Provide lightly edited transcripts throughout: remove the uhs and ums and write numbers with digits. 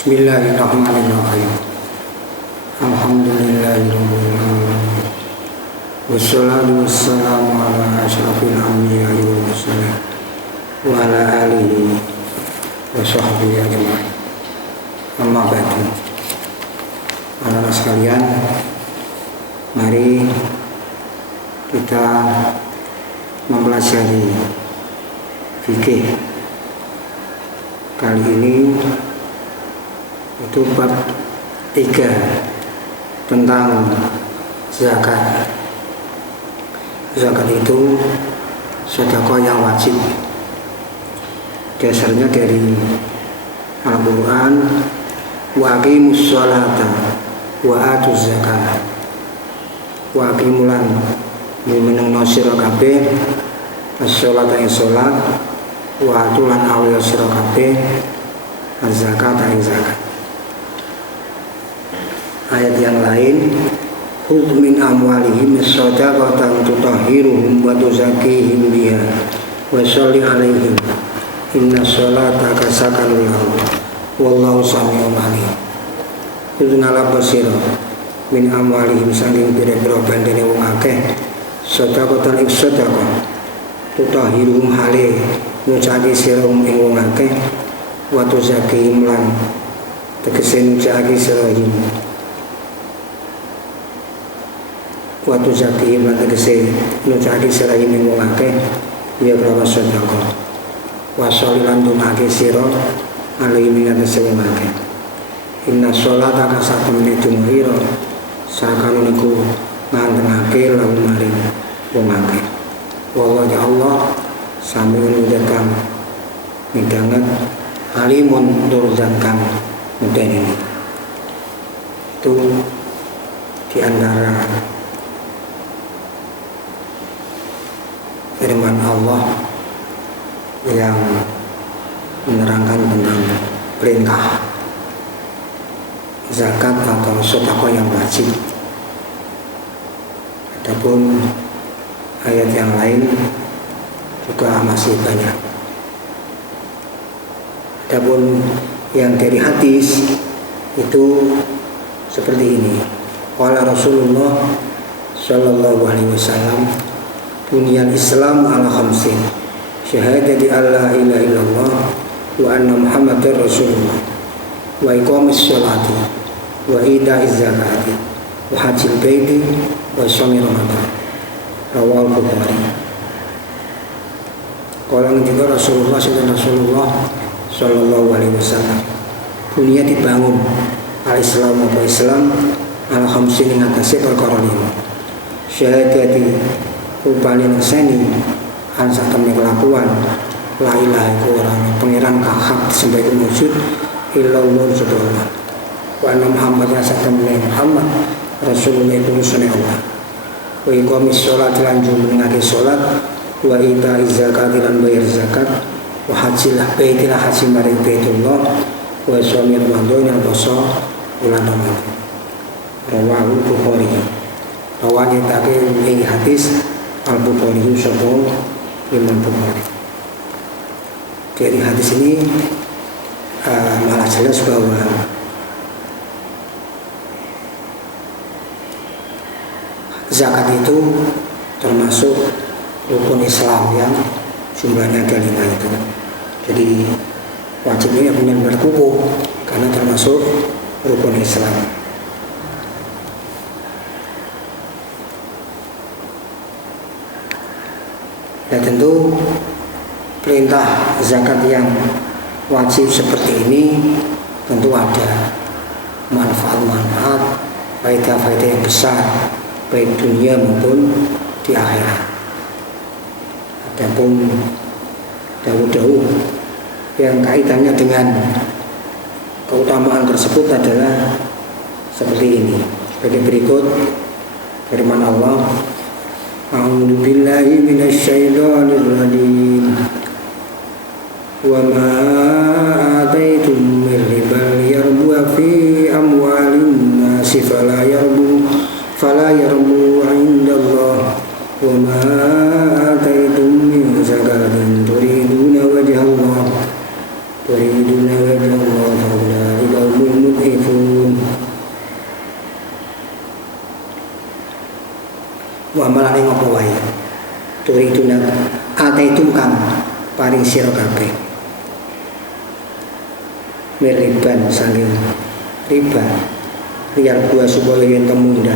Bismillahirrahmanirrahim. Alhamdulillahirabbil alamin. Wassalatu wassalamu ala asyrafil anbiya'i wal mursalin wa ala alihi wa sahbihi ajma'in. Amma ba'du. Anak-anak sekalian, mari kita mempelajari fikih. Kali ini itu bab 3 tentang zakat. Zakat itu sedekah yang wajib. Dasarnya dari Al-Quran, wa aqimus sholata wa atuz zakat. Wa aqimulan menengno sira kabeh as-sholata ing salat, wa atulan awya sira kabeh az-zakat ing zakat. Ayat yang lain, khudh min amwalihim shadaqatan tutahhiruhum wa tuzakkihim biha wa sholli 'alaihim inna sholata sakanun lahum wallahu samii'un 'aliim. Khudhnala basira min amwalihim saking pira-pira bandene wong akeh shadaqatan ing sedekah tutahhiruhum hale ngucake sira ing wong akeh wa tuzakkihim lan tegese ngucake sira waktu zaki lan tegese nucaki sirahi ing wong akeh ya berapa sedekah wa sholilan dunake sira alaihi min atase wong akeh inna sholata kasatemene jumhira sakane niku ngantengake lan maring wong akeh wallahu ya Allah samiun mudakam midanget alimun durzan kang mudene itu diantara firman Allah yang menerangkan tentang perintah zakat atau sedekah yang wajib. Adapun ayat yang lain juga masih banyak. Adapun yang dari hadis itu seperti ini. Qala Rasulullah sallallahu alaihi wasallam, buniyal Islam ala khamsin, syahadati alla ilaha illallah wa anna Muhammadar Rasulullah wa iqamis sholati wa ita'iz zakati wa hajjil baiti wa shaumi ramadan. Rawal Bukhari. Qala ngendika Rasulullah sallallahu alaihi wasallam, dunia dibangun al-Islam apa Islam ala khamsin ing atase perkara 5. Syahadati rupane neseni an satemene kelakuan la ilaha illallah pangeran kang hak disembah wujud illallah subhanallah wa anna Muhammadar satemene Muhammad Rasulullah utusane Allah wa iqamis sholat lan jumlahake salat wa ita'iz zakat lan bayar zakat wa hajjil baiti lan haji maring Baitullah wa shaumi ramadan lan puasa bulan Ramadan. Rawahu Bukhari. Rawani take ing hadis Al-Bukhari sapa Imam Bukhari. Dari hadis ini malah jelas bahwa zakat itu termasuk rukun Islam yang jumlahnya ada 5 itu. Jadi wajibnya benar-benar kukuh karena termasuk rukun Islam. Ya tentu perintah zakat yang wajib seperti ini tentu ada manfaat-manfaat, faedah-faedah yang besar baik dunia maupun di akhirat. Adapun dahulu yang kaitannya dengan keutamaan tersebut adalah seperti ini. Sebagai berikut firman Allah, a'udzu billahi minasy syaithanir rajim. Wa ma ataitum min riba yarbu fi amwalin nasi fala yarbu 'indallah wa ma ataitum min zakatin turiduna wajha Allah fa ulaika hum wa malane ngopo wae turiduna ataitum kang paring sira kabeh meriban saking riba liar buah supaya yen temunda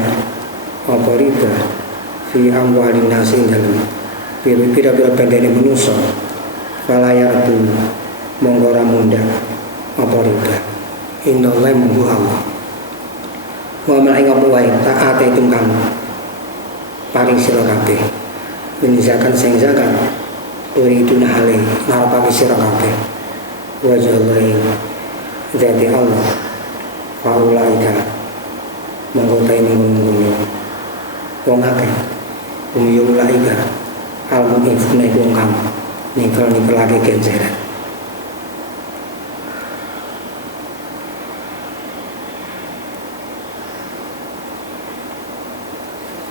apa riba fi amwalin nasi dalem pira-pira bandane manusa fala yarbu monggo ra munda apa riba innallaha munggu Allah wa malai ngopo wae taat itu kang paring sira kabeh menyisakan sing zakat uri itu nahale narapake sira kabeh wajah Allah jadi Allah faulaika mengkotai menggunung wong akeh umyulaika al-mu'ifuna wong kang nikel-nikelake genjeran.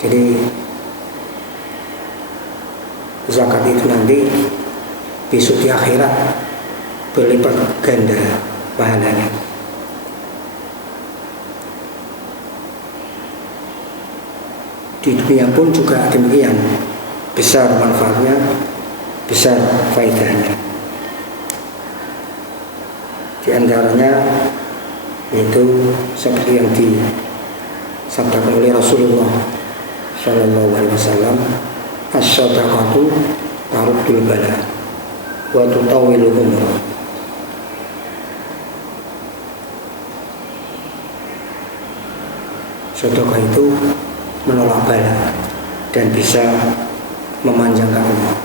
Jadi zakat itu nanti besok di akhirat berlipat ganda pahalanya. Di dunia pun juga demikian, besar manfaatnya, besar faedahnya. Di antaranya itu seperti yang disabdakan oleh Rasulullah Shallallahu Alaihi Wasallam, as-sadaqatu taruddul bala wa tutawwilul umur. Sedekah itu menolak bala dan bisa memanjangkan umur.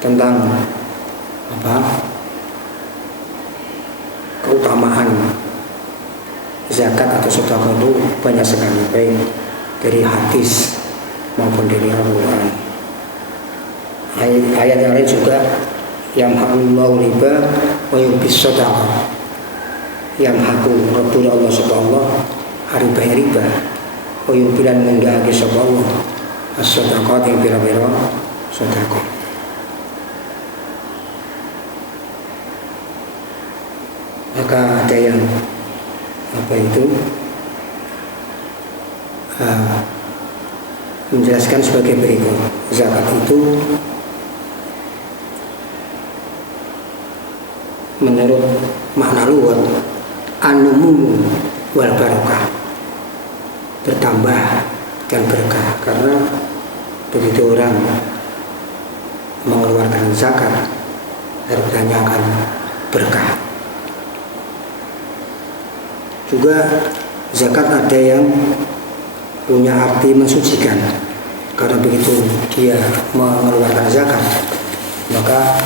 Tentang keutamaan zakat atau sedekah itu banyak sekali, baik dari hadis maupun dari Al-Quran. Ayat yang lain juga yang hakullahu riba wa yubis sedekah, yang hakul Rabbul Allah subhanahu riba riba wa yubilan menggaaki subhanahu as-sedekah yang bira-bira sedekah. Maka ada yang menjelaskan sebagai berikut. Zakat itu menurut makna lugat an-numu wal barokah, bertambah dan berkah. Karena begitu orang mengeluarkan zakat, hartanya akan berkah. Juga zakat ada yang punya arti mensucikan, karena begitu dia mengeluarkan zakat maka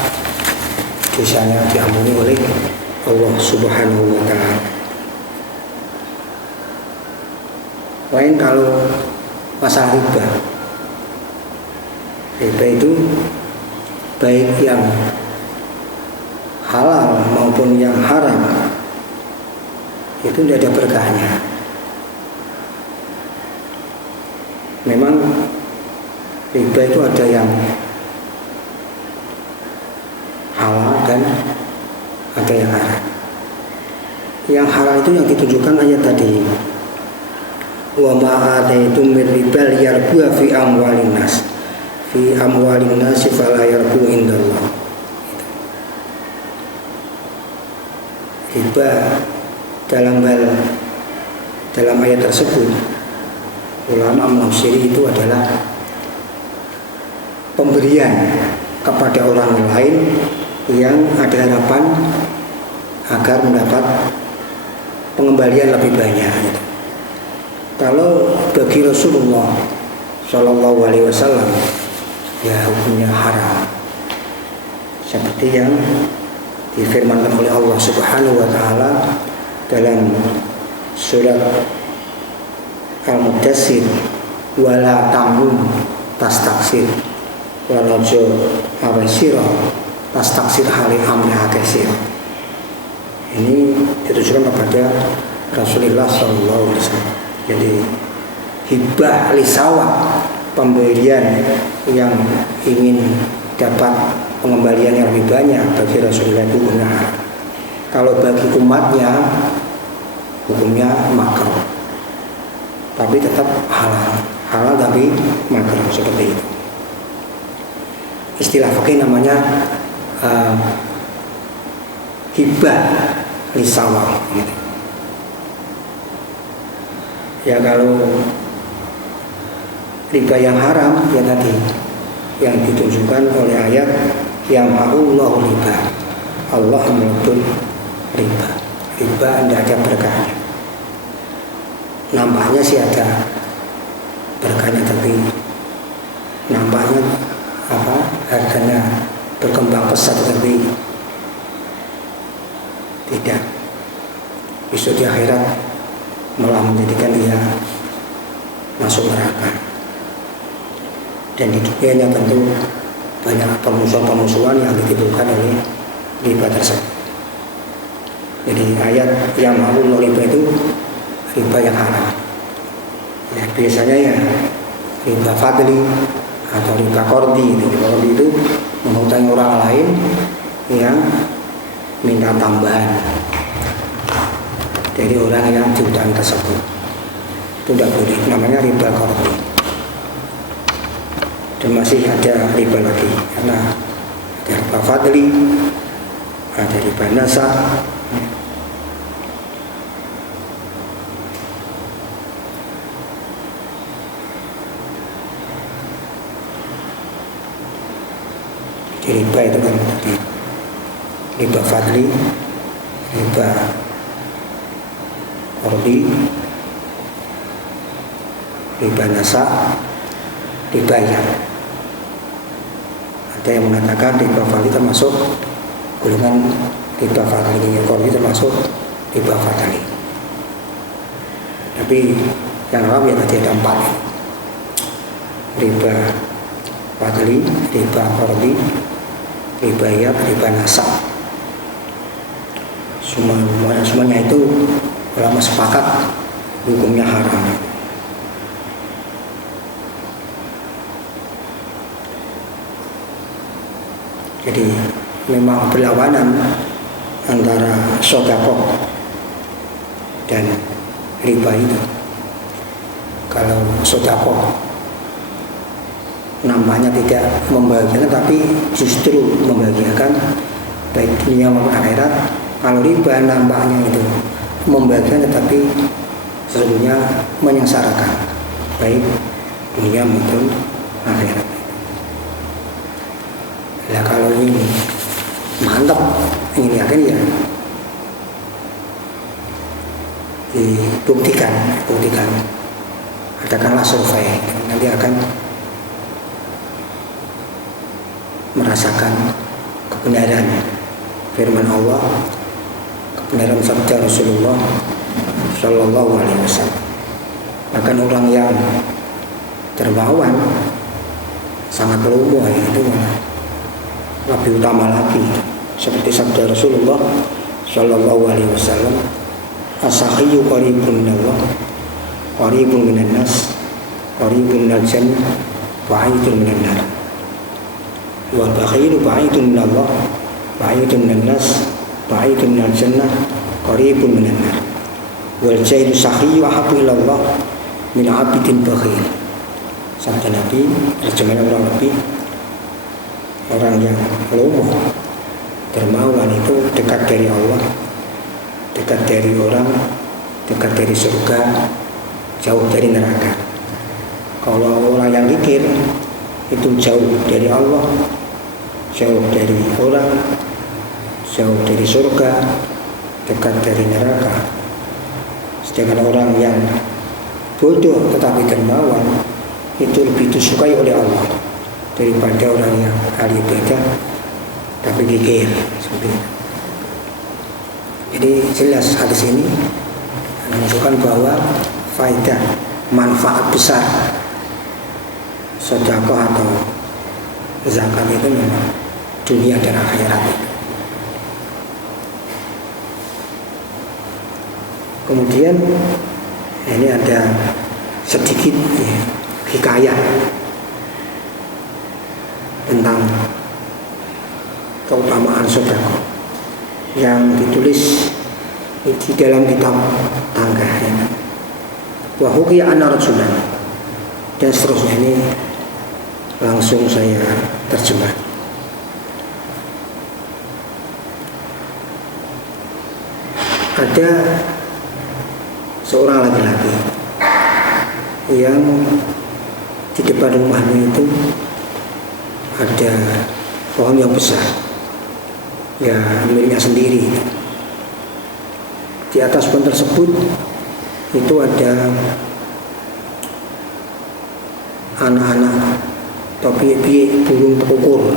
dosanya diampuni oleh Allah Subhanahu wa Ta'ala. Lain kalau masalah riba itu baik yang halal maupun yang haram itu tidak ada berkahnya. Memang riba itu ada yang halal dan ada yang haram. Yang halal itu yang ditunjukkan ayat tadi, wa ma ataitum min riba liyarbu fi amwalin nas fala yarbu indallah. Riba dalam ayat tersebut ulama menafsiri itu adalah pemberian kepada orang lain yang ada harapan agar mendapat pengembalian lebih banyak. Kalau bagi Rasulullah Shallallahu Alaihi Wasallam ya hukumnya haram, seperti yang difirmankan oleh Allah Subhanahu Wa Taala dalam surat Al-Mudassir, wala tamnun tastaksir walajo awasiro tastaksir hali amnya akesir. Ini ditujukan kepada Rasulullah SAW. Jadi hibah lisawa, pemberian yang ingin dapat pengembalian yang lebih banyak, bagi Rasulullah itu benar. Kalau bagi umatnya hukumnya makruh. tapi tetap halal tapi makruh, seperti itu. Istilah fikih namanya hibah lisawal gitu. Ya kalau riba yang haram ya tadi yang ditunjukkan oleh ayat yang ma'ullahu riba, Allah melebur riba. Riba tidak ada berkahnya. Nampaknya sih ada berkahnya, tapi nampaknya harganya berkembang pesat, tapi tidak. Besok di akhirat malah menjadikan dia masuk neraka. Dan di dunianya tentu banyak permusuhan-permusuhan yang ditimbulkan oleh riba tersebut. Jadi ayat yang ma'ullahu riba itu riba yang haram. Ya, biasanya ya riba fadli atau riba qardi. Riba qardi itu menghutangi orang lain yang minta tambahan dari orang yang diutang tersebut. Itu tidak boleh, namanya riba qardi. Dan masih ada riba lagi, karena ada riba fadli, ada riba nasa. Riba itu kan tadi riba fadli, riba qardi, riba nasa, riba yang ada yang mengatakan riba fadli termasuk golongan riba fadli, qardi termasuk riba fadli. Tapi yang haram yang tadi ada 4: riba fadli, riba qardi, riba ya, riba nasab. Semuanya itu ulama sepakat hukumnya haram. Jadi memang berlawanan antara sedekah dan riba itu. Kalau sedekah nampaknya tidak membahagiakan, tapi justru membahagiakan baik dunia maupun akhirat. Kalau riba nampaknya itu membahagiakan, tetapi sesungguhnya menyengsarakan baik dunia maupun akhirat. Nah, kalau ini mantap, ingin yakin ya dibuktikan. Katakanlah survei, nanti akan merasakan kebenaran firman Allah, kebenaran sabda Rasulullah Shallallahu Alaihi Wasallam. Bahkan orang yang dermawan sangat lumpuh itu lebih utama lagi, seperti sabda Rasulullah Shallallahu Alaihi Wasallam, as-sakhiyyu qaribun minallah, qaribun minan nas, qaribun minal jannah, ba'idun minan nar. Wal bakhilu ba'idun minallah, ba'idun minan nas, ba'idun minal jannah, qaribun minan nar. Wal jaidu sakhiyyu ahabbu ilallah min 'abidin bakhil. Sabda Nabi, terjemahan orang lebih, orang yang lumpuh dermawan itu dekat dari Allah, dekat dari orang, dekat dari surga, jauh dari neraka. Kalau orang yang zikir itu jauh dari Allah, jauh dari orang, jauh dari surga, dekat dari neraka. Sedangkan orang yang bodoh tetapi dermawan itu lebih disukai oleh Allah daripada orang yang ahli ibadah tapi gigir, seperti itu. Jadi jelas hadis ini menunjukkan bahwa faedah manfaat besar sedekah atau zakat itu memang dunia dan akhirat. Kemudian ini ada sedikit hikayat tentang keutamaan sedekah yang ditulis di dalam kitab tangga. wa huqiya anna rajulan, dan seterusnya. Ini langsung saya terjemah. Ada seorang laki-laki yang di depan rumahnya itu ada pohon yang besar, ya miliknya sendiri. Di atas pohon tersebut itu ada anak-anak atau piye-piye burung tekukur,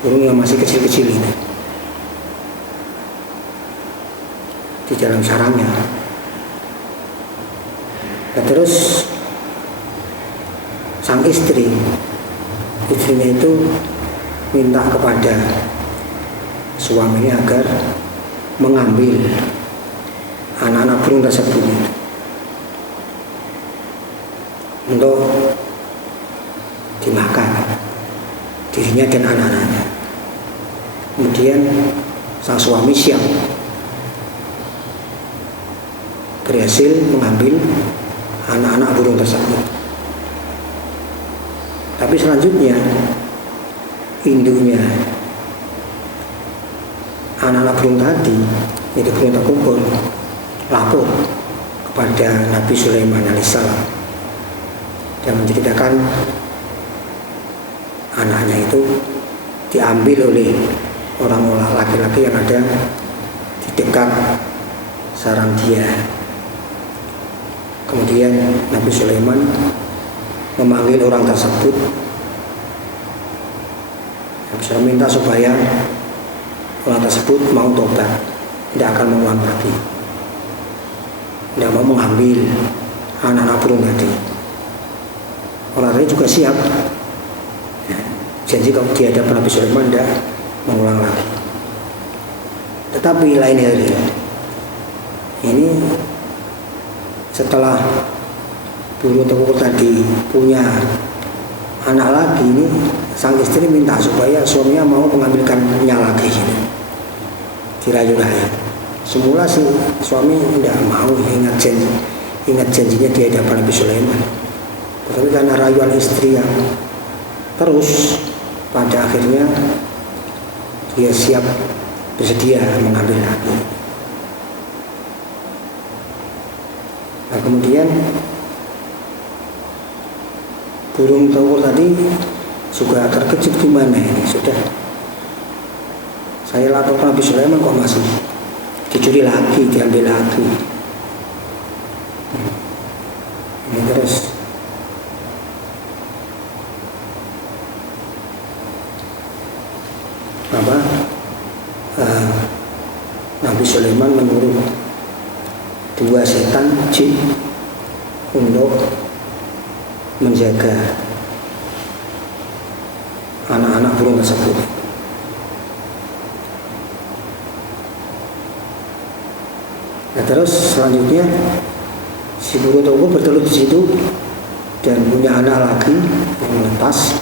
burung yang masih kecil-kecil ini di dalam sarangnya. Nah, terus sang istrinya itu minta kepada suaminya agar mengambil anak-anak burung tersebut untuk dimakan, dirinya dan anak-anaknya. Kemudian sang suami siap, berhasil mengambil anak-anak burung tersebut. Tapi selanjutnya induknya anak-anak burung tadi, yaitu burung tekukur, lapor kepada Nabi Sulaiman alaihissalam dan menceritakan anaknya itu diambil oleh orang-orang laki-laki yang ada di dekat sarang dia. Kemudian Nabi Sulaiman memanggil orang tersebut, bisa minta supaya orang tersebut mau tobat, tidak akan mengulang lagi, tidak mau mengambil anak-anak burung tadi. Orang tadi juga siap, janji kalau di hadapan Nabi Sulaiman tidak mengulang lagi. Tetapi lain hari ini, setelah burung tekukur tadi punya anak lagi, ini sang istri minta supaya suaminya mau mengambilkannya lagi. Dirayu-rayu. Semula si suami tidak mau, ingat janjinya di hadapan Nabi Sulaiman. Tetapi karena rayuan istri yang terus, pada akhirnya dia siap, bersedia mengambil lagi. Nah, kemudian burung tekukur tadi juga terkejut, gimana ini, sudah saya lapor ke Nabi Sulaiman kok masih dicuri lagi, diambil lagi. Ini terus Nabi Sulaiman menyuruh 2 setan jin untuk menjaga anak-anak burung tersebut. Nah, terus selanjutnya si burung tekukur bertelur di situ dan punya anak lagi yang menetas,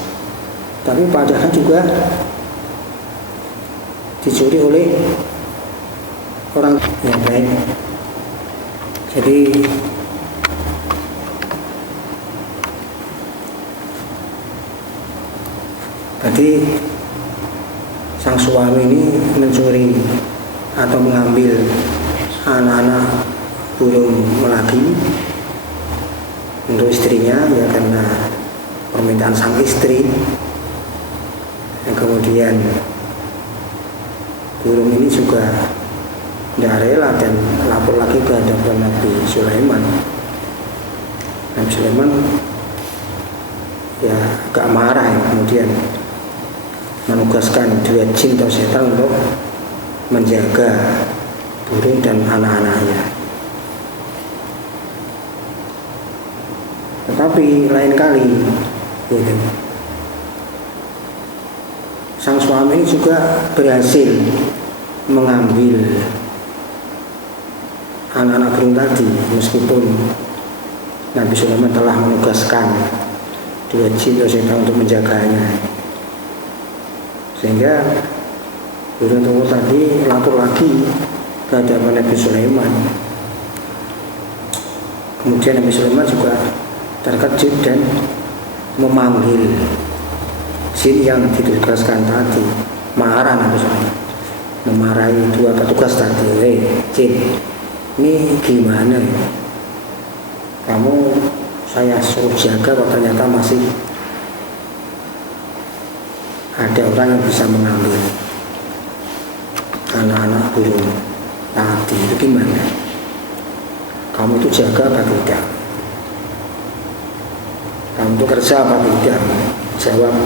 tapi padahal juga dicuri oleh orang yang lain. Jadi sang suami ini mencuri atau mengambil anak-anak burung melati untuk istrinya, ya karena permintaan sang istri. Dan kemudian burung ini juga tidak rela dan lapor lagi ke hadapan Nabi Sulaiman. Nabi Sulaiman ya agak marah, ya, kemudian menugaskan 2 jin atau setan untuk menjaga burung dan anak-anaknya. Tetapi lain kali gitu, sang suami juga berhasil mengambil anak-anak burung tadi, meskipun Nabi Sulaiman telah menugaskan 2 jin atau setan untuk menjaganya. Sehingga burung tekukur tadi lapor lagi ke hadapan Nabi Sulaiman. Kemudian Nabi Sulaiman juga terkejut dan memanggil jin yang ditugaskan tadi. Marah Nabi Sulaiman, memarahi dua petugas tadi. Jin, ini gimana ya? Kamu saya suruh jaga kok ternyata masih ada orang yang bisa mengambil anak-anak burung tadi. Itu gimana? Kamu itu jaga apa tidak? Kamu itu kerja apa tidak? Jawab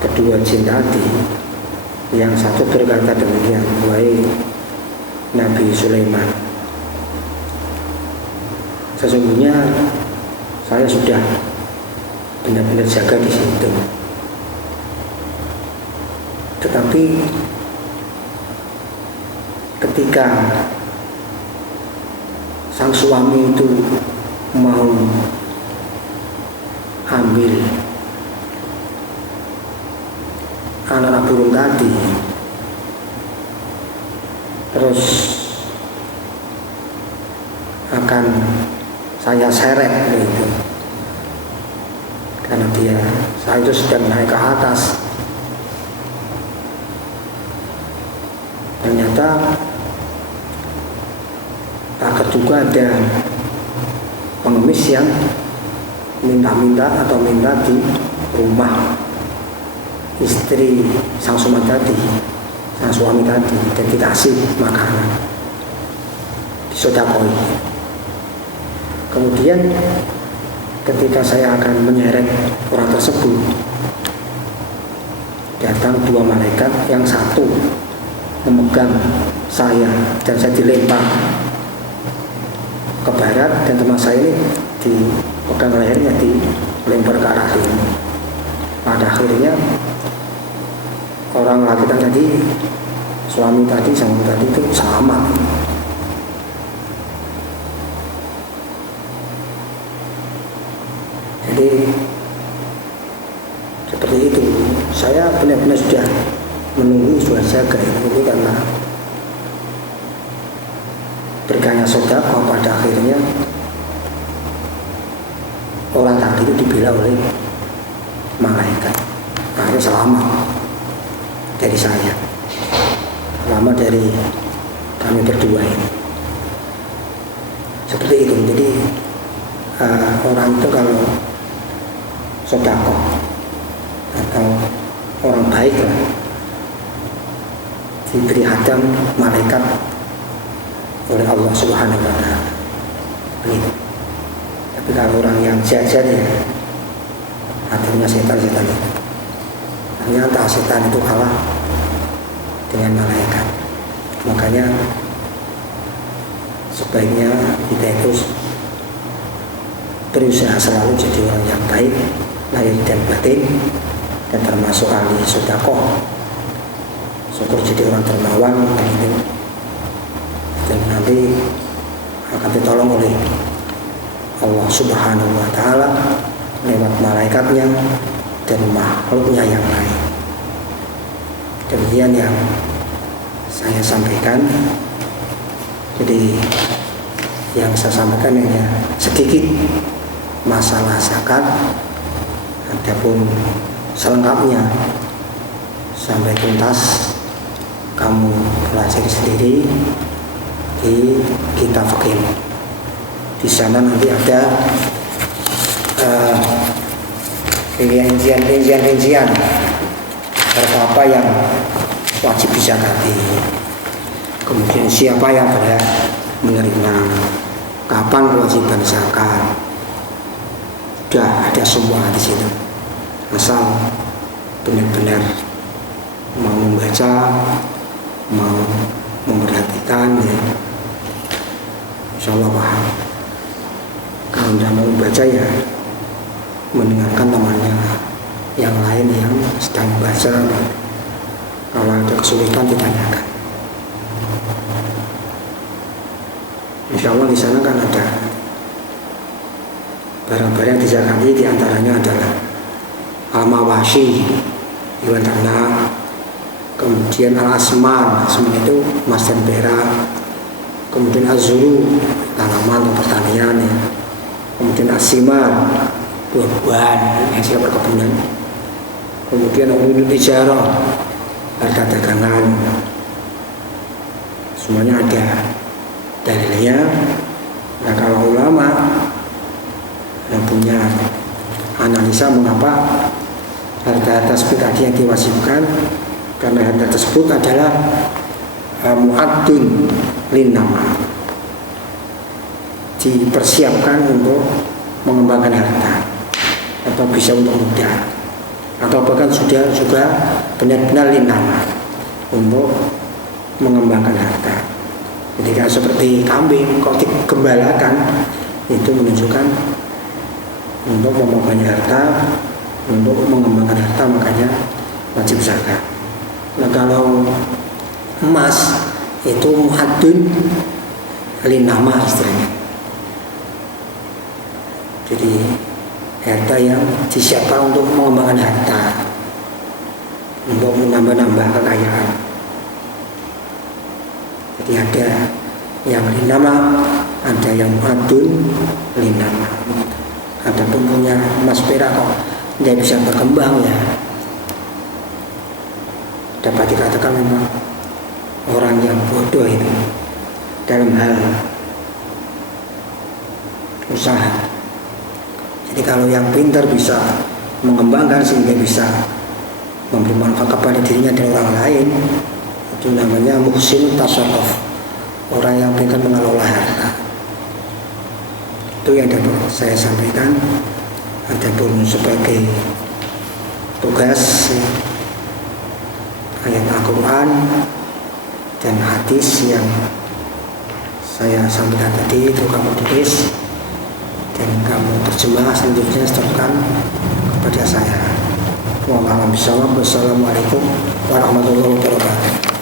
kedua jin tadi. Yang satu berkata demikian, wahai Nabi Sulaiman, sesungguhnya saya sudah benar-benar jaga di situ. Tetapi ketika sang suami itu mau ambil anak-anak burung tadi, terus akan saya seret gitu, karena saya itu sedang naik ke atas. Ternyata tak terduga ada pengemis yang minta di rumah istri sang suami tadi, dan dikasih makanan, disodakoi. Kemudian ketika saya akan menyeret orang tersebut, datang dua malaikat, yang satu memegang saya dan saya dilempar ke barat, dan teman saya ini dipegang lehernya, dilempar ke arah ini. Pada akhirnya orang laki tadi, suami tadi, sama tadi itu selamat. Jadi seperti itu. Saya benar-benar sudah menunggu, sudah jaga ini, karena berkahnya sedekah pada akhirnya orang tadi itu dibela oleh malaikat. Akhirnya selamat dari saya, selamat dari kami berdua ini. Seperti itu. Jadi orang itu kalau sedekah atau orang baik lah, diberi hadam malaikat oleh Allah Subhanahu wa Ta'ala. Begitu. Tapi kalau orang yang jajan ya hadamnya setan-setan itu. Ternyata setan itu kalah dengan malaikat. Makanya sebaiknya kita itu berusaha selalu jadi orang yang baik lahir dan batin, dan termasuk ahli sedekah. Syukur jadi orang dermawan gitu. Dan nanti akan ditolong oleh Allah Subhanahu wa Ta'ala lewat malaikatnya dan makhluknya yang lain. Demikian yang saya sampaikan. Jadi yang saya sampaikan hanya sedikit masalah zakat. Adapun selengkapnya sampai tuntas kamu pelajari sendiri di kitab fikih. Di sana nanti ada rincian apa yang wajib dizakati, kemudian siapa yang berhak menerima, kapan kewajiban zakat. Sudah ada semua di situ. Asal benar-benar mau membaca, mau memperhatikan, ya insya Allah paham. Kalau tidak mau membaca ya mendengarkan temannya yang lain yang sedang membaca. Kalau ada kesulitan ditanyakan. Insya Allah di sana kan ada barang-barang yang dizakati, diantaranya adalah al-mawashi, hewan ternak, kemudian al-asman itu emas dan perak, kemudian az-zuru, tanaman atau pertanian ya. Kemudian asimar, buah-buahan, hasil perkebunan. Kemudian ulul tijarah, harta dagangan. Semuanya ada dalilnya. Nah, kalau ulama yang punya analisa mengapa harta tersebut tadi yang diwajibkan, karena harta tersebut adalah mu'addun linnama, dipersiapkan untuk mengembangkan harta, atau bisa untuk mudah, atau bahkan sudah juga benar-benar linnama untuk mengembangkan harta. Jadi kalau seperti kambing kalau digembalakan itu menunjukkan untuk memperbanyak harta, untuk mengembangkan harta, makanya wajib zakat. Nah, kalau emas itu muhaddun linama istilahnya. Jadi harta yang disiapkan untuk mengembangkan harta, untuk menambah-nambah kekayaan. Jadi ada yang linama, ada yang muhaddun linama. Adapun punya emas perak kok tidak bisa berkembang, ya dapat dikatakan memang orang yang bodoh itu dalam hal usaha. Jadi kalau yang pintar bisa mengembangkan sehingga bisa memberi manfaat kepada dirinya dan orang lain, itu namanya muhsin tasarruf, orang yang pintar mengelola harta. Itu yang dapat saya sampaikan. Adapun sebagai tugas ayat Al-Quran dan hadis yang saya sampaikan tadi itu kamu tulis dan kamu terjemah, selanjutnya setorkan kepada saya. Wassalamualaikum warahmatullahi wabarakatuh.